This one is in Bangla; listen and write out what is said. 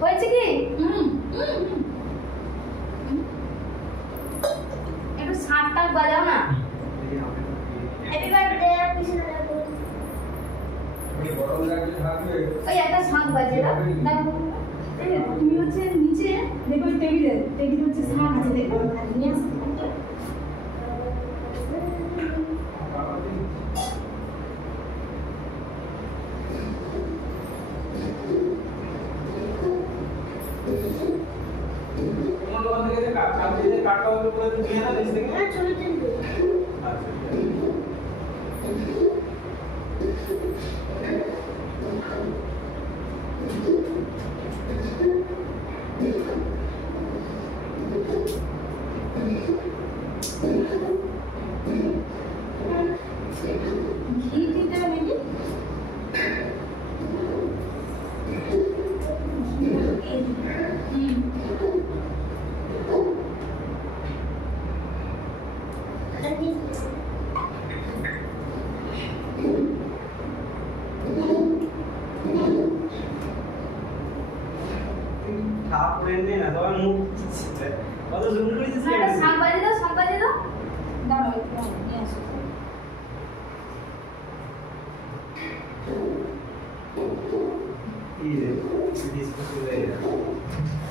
হয়েছে কি একটু শাঁখটা বাজাও না। হ্যাপি বার্থডে পিছনে দেখো ওই একটা শাঁখ বাজে দাও দেখো তুমি হচ্ছে নিচে দেখো টেবিল হচ্ছে শাঁখ আছে দেখো নিয়ে আসো Iya, di seperti itu ya.